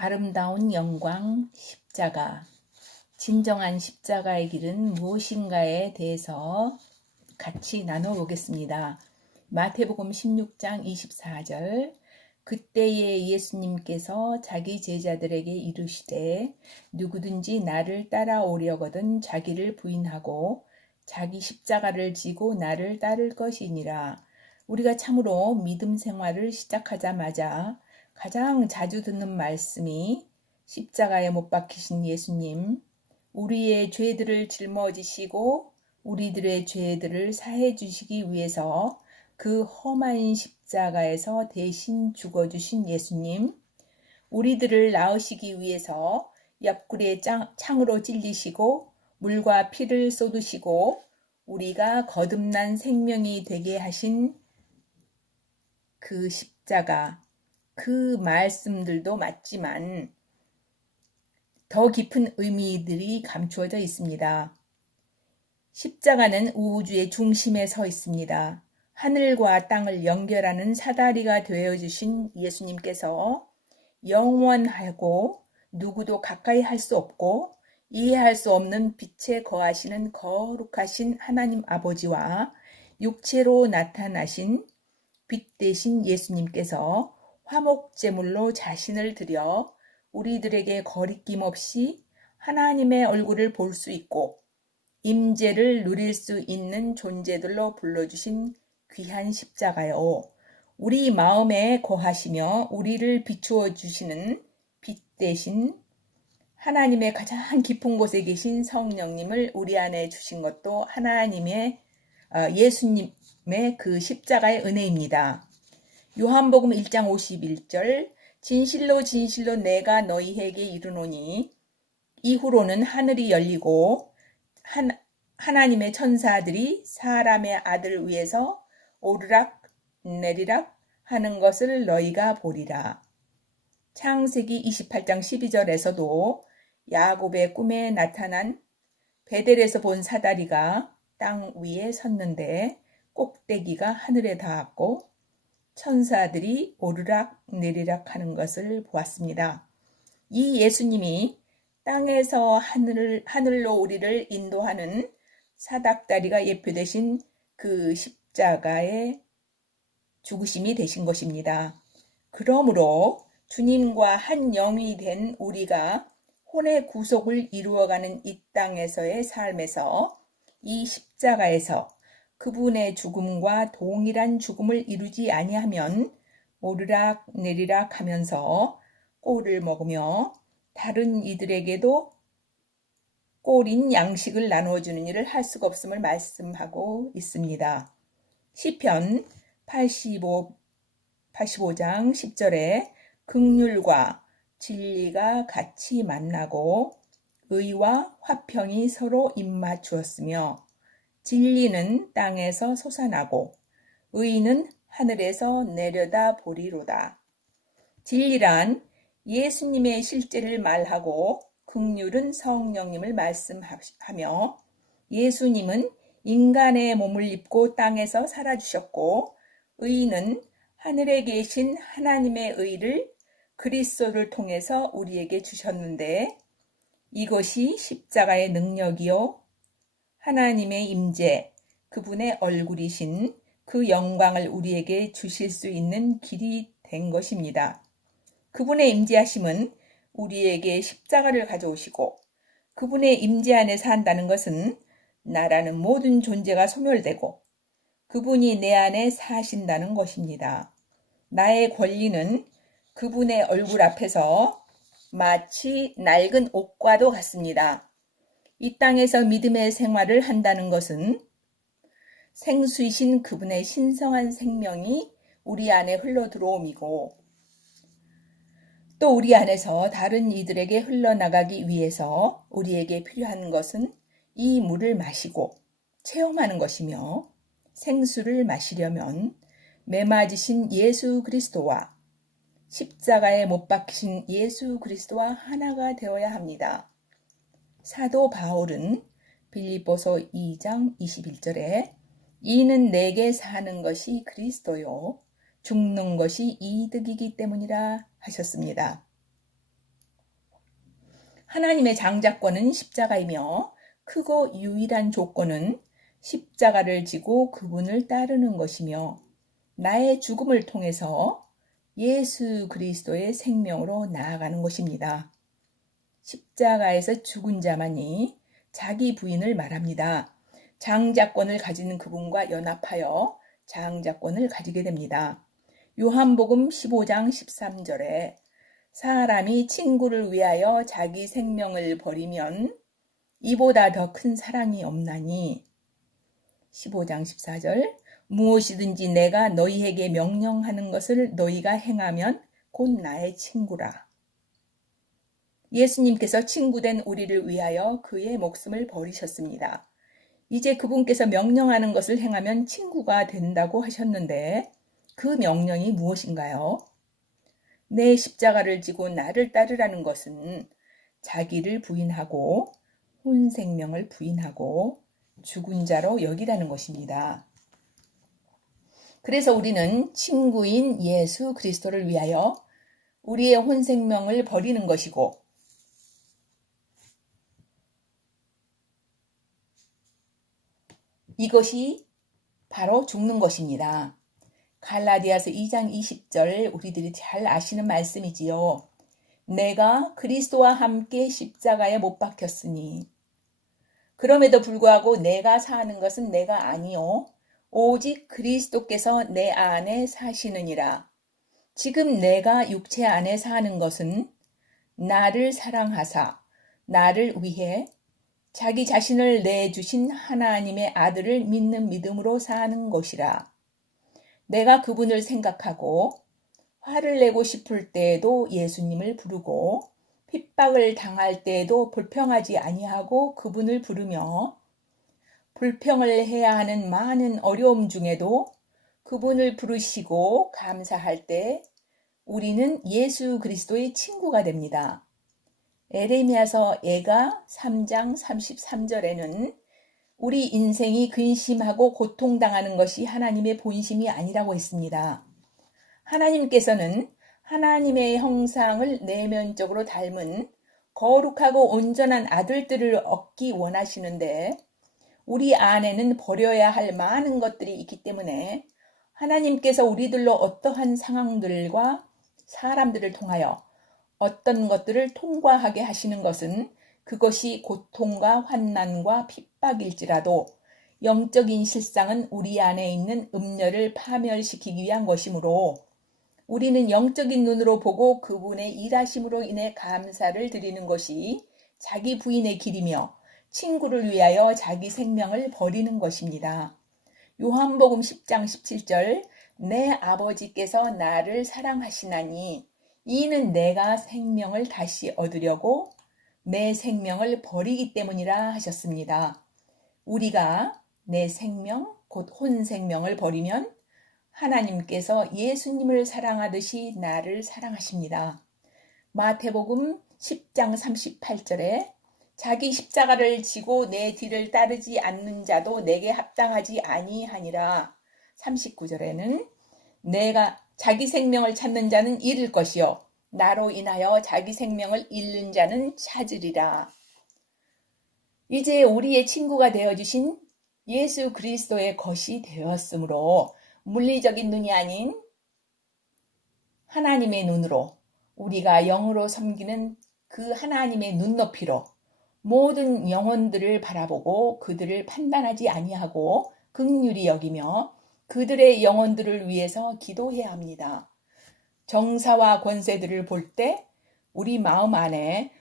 아름다운 영광 십자가. 진정한 십자가의 길은 무엇인가에 대해서 같이 나눠보겠습니다. 마태복음 16장 24절. 그때에 예수님께서 자기 제자들에게 이르시되 누구든지 나를 따라오려거든 자기를 부인하고 자기 십자가를 지고 나를 따를 것이니라. 우리가 참으로 믿음 생활을 시작하자마자 가장 자주 듣는 말씀이 십자가에 못 박히신 예수님, 우리의 죄들을 짊어지시고 우리들의 죄들을 사해 주시기 위해서 그 험한 십자가에서 대신 죽어주신 예수님, 우리들을 낳으시기 위해서 옆구리에 창으로 찔리시고 물과 피를 쏟으시고 우리가 거듭난 생명이 되게 하신 그 십자가, 그 말씀들도 맞지만 더 깊은 의미들이 감추어져 있습니다. 십자가는 우주의 중심에 서 있습니다. 하늘과 땅을 연결하는 사다리가 되어주신 예수님께서 영원하고 누구도 가까이 할 수 없고 이해할 수 없는 빛에 거하시는 거룩하신 하나님 아버지와 육체로 나타나신 빛 대신 예수님께서 화목제물로 자신을 드려 우리들에게 거리낌 없이 하나님의 얼굴을 볼 수 있고 임재를 누릴 수 있는 존재들로 불러주신 귀한 십자가요. 우리 마음에 거하시며 우리를 비추어 주시는 빛 대신 하나님의 가장 깊은 곳에 계신 성령님을 우리 안에 주신 것도 하나님의 예수님의 그 십자가의 은혜입니다. 요한복음 1장 51절 진실로 진실로 내가 너희에게 이르노니 이후로는 하늘이 열리고 하나님의 천사들이 사람의 아들 위에서 오르락 내리락 하는 것을 너희가 보리라. 창세기 28장 12절에서도 야곱의 꿈에 나타난 베델에서 본 사다리가 땅 위에 섰는데 꼭대기가 하늘에 닿았고 천사들이 오르락 내리락 하는 것을 보았습니다. 이 예수님이 땅에서 하늘로 우리를 인도하는 사닥다리가 예표되신 그 십자가의 죽으심이 되신 것입니다. 그러므로 주님과 한 영이 된 우리가 혼의 구속을 이루어가는 이 땅에서의 삶에서 이 십자가에서 그분의 죽음과 동일한 죽음을 이루지 아니하면 오르락 내리락 하면서 꼴을 먹으며 다른 이들에게도 꼴인 양식을 나누어주는 일을 할 수가 없음을 말씀하고 있습니다. 시편 85장 10절에 긍휼과 진리가 같이 만나고 의와 화평이 서로 입맞추었으며 진리는 땅에서 솟아나고 의는 하늘에서 내려다 보리로다. 진리란 예수님의 실제를 말하고 긍휼은 성령님을 말씀하며 예수님은 인간의 몸을 입고 땅에서 살아주셨고 의는 하늘에 계신 하나님의 의를 그리스도를 통해서 우리에게 주셨는데 이것이 십자가의 능력이요 하나님의 임재, 그분의 얼굴이신 그 영광을 우리에게 주실 수 있는 길이 된 것입니다. 그분의 임재하심은 우리에게 십자가를 가져오시고 그분의 임재 안에 산다는 것은 나라는 모든 존재가 소멸되고 그분이 내 안에 사신다는 것입니다. 나의 권리는 그분의 얼굴 앞에서 마치 낡은 옷과도 같습니다. 이 땅에서 믿음의 생활을 한다는 것은 생수이신 그분의 신성한 생명이 우리 안에 흘러 들어옴이고 또 우리 안에서 다른 이들에게 흘러나가기 위해서 우리에게 필요한 것은 이 물을 마시고 체험하는 것이며 생수를 마시려면 매맞으신 예수 그리스도와 십자가에 못 박히신 예수 그리스도와 하나가 되어야 합니다. 사도 바울은 빌립보서 2장 21절에 이는 내게 사는 것이 그리스도요 죽는 것이 이득이기 때문이라 하셨습니다. 하나님의 장자권은 십자가이며 크고 유일한 조건은 십자가를 지고 그분을 따르는 것이며 나의 죽음을 통해서 예수 그리스도의 생명으로 나아가는 것입니다. 십자가에서 죽은 자만이 자기 부인을 말합니다. 장자권을 가지는 그분과 연합하여 장자권을 가지게 됩니다. 요한복음 15장 13절에 사람이 친구를 위하여 자기 생명을 버리면 이보다 더 큰 사랑이 없나니 15장 14절 무엇이든지 내가 너희에게 명령하는 것을 너희가 행하면 곧 나의 친구라. 예수님께서 친구된 우리를 위하여 그의 목숨을 버리셨습니다. 이제 그분께서 명령하는 것을 행하면 친구가 된다고 하셨는데 그 명령이 무엇인가요? 내 십자가를 지고 나를 따르라는 것은 자기를 부인하고 혼 생명을 부인하고 죽은 자로 여기라는 것입니다. 그래서 우리는 친구인 예수 그리스도를 위하여 우리의 혼 생명을 버리는 것이고 이것이 바로 죽는 것입니다. 갈라디아서 2장 20절 우리들이 잘 아시는 말씀이지요. 내가 그리스도와 함께 십자가에 못 박혔으니 그럼에도 불구하고 내가 사는 것은 내가 아니요 오직 그리스도께서 내 안에 사시느니라. 지금 내가 육체 안에 사는 것은 나를 사랑하사 나를 위해 자기 자신을 내주신 하나님의 아들을 믿는 믿음으로 사는 것이라. 내가 그분을 생각하고 화를 내고 싶을 때에도 예수님을 부르고 핍박을 당할 때에도 불평하지 아니하고 그분을 부르며 불평을 해야 하는 많은 어려움 중에도 그분을 부르시고 감사할 때 우리는 예수 그리스도의 친구가 됩니다. 에레미야서 예가 3장 33절에는 우리 인생이 근심하고 고통당하는 것이 하나님의 본심이 아니라고 했습니다. 하나님께서는 하나님의 형상을 내면적으로 닮은 거룩하고 온전한 아들들을 얻기 원하시는데 우리 안에는 버려야 할 많은 것들이 있기 때문에 하나님께서 우리들로 어떠한 상황들과 사람들을 통하여 어떤 것들을 통과하게 하시는 것은 그것이 고통과 환난과 핍박일지라도 영적인 실상은 우리 안에 있는 음녀를 파멸시키기 위한 것이므로 우리는 영적인 눈으로 보고 그분의 일하심으로 인해 감사를 드리는 것이 자기 부인의 길이며 친구를 위하여 자기 생명을 버리는 것입니다. 요한복음 10장 17절 내 아버지께서 나를 사랑하시나니 이는 내가 생명을 다시 얻으려고 내 생명을 버리기 때문이라 하셨습니다. 우리가 내 생명 곧 혼 생명을 버리면 하나님께서 예수님을 사랑하듯이 나를 사랑하십니다. 마태복음 10장 38절에 자기 십자가를 지고 내 뒤를 따르지 않는 자도 내게 합당하지 아니하니라. 39절에는 내가 자기 생명을 찾는 자는 잃을 것이요 나로 인하여 자기 생명을 잃는 자는 찾으리라. 이제 우리의 친구가 되어주신 예수 그리스도의 것이 되었으므로 물리적인 눈이 아닌 하나님의 눈으로 우리가 영으로 섬기는 그 하나님의 눈높이로 모든 영혼들을 바라보고 그들을 판단하지 아니하고 긍휼히 여기며 그들의 영혼들을 위해서 기도해야 합니다. 정사와 권세들을 볼 때 우리 마음 안에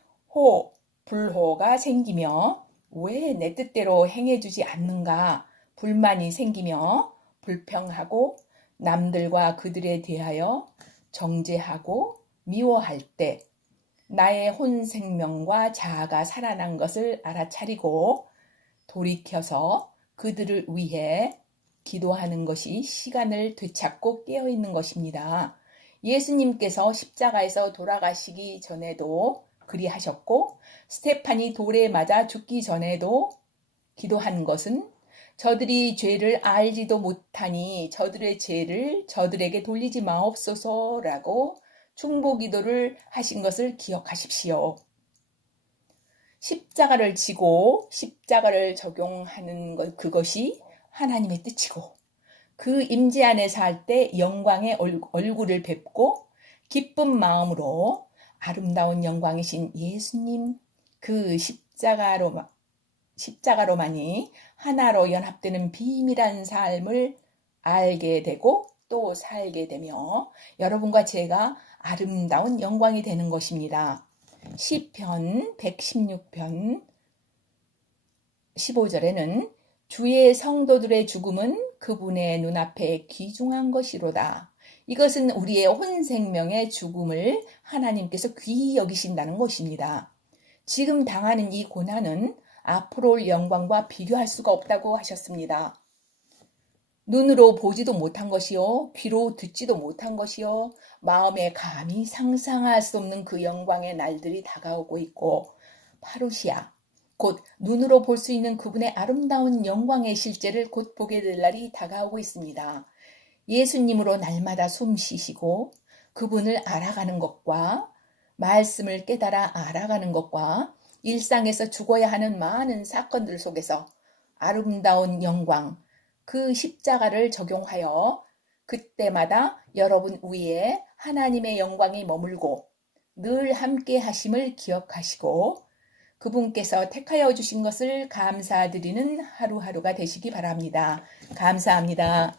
불호가 생기며 왜 내 뜻대로 행해주지 않는가 불만이 생기며 불평하고 남들과 그들에 대하여 정죄하고 미워할 때 나의 혼 생명과 자아가 살아난 것을 알아차리고 돌이켜서 그들을 위해 기도하는 것이 시간을 되찾고 깨어있는 것입니다. 예수님께서 십자가에서 돌아가시기 전에도 그리하셨고 스테판이 돌에 맞아 죽기 전에도 기도한 것은 저들이 죄를 알지도 못하니 저들의 죄를 저들에게 돌리지 마옵소서라고 중보기도를 하신 것을 기억하십시오. 십자가를 지고 십자가를 적용하는 것, 그것이 하나님의 뜻이고, 그 임재 안에 살 때 영광의 얼굴을 뵙고 기쁜 마음으로 아름다운 영광이신 예수님, 그 십자가로만이 하나로 연합되는 비밀한 삶을 알게 되고 또 살게 되며 여러분과 제가 아름다운 영광이 되는 것입니다. 시편 116편 15절에는 주의 성도들의 죽음은 그분의 눈앞에 귀중한 것이로다. 이것은 우리의 혼 생명의 죽음을 하나님께서 귀히 여기신다는 것입니다. 지금 당하는 이 고난은 앞으로 올 영광과 비교할 수가 없다고 하셨습니다. 눈으로 보지도 못한 것이요, 귀로 듣지도 못한 것이요, 마음에 감히 상상할 수 없는 그 영광의 날들이 다가오고 있고, 파루시아, 곧 눈으로 볼 수 있는 그분의 아름다운 영광의 실제를 곧 보게 될 날이 다가오고 있습니다. 예수님으로 날마다 숨 쉬시고 그분을 알아가는 것과 말씀을 깨달아 알아가는 것과 일상에서 죽어야 하는 많은 사건들 속에서 아름다운 영광, 그 십자가를 적용하여 그때마다 여러분 위에 하나님의 영광이 머물고 늘 함께 하심을 기억하시고 그분께서 택하여 주신 것을 감사드리는 하루하루가 되시기 바랍니다. 감사합니다.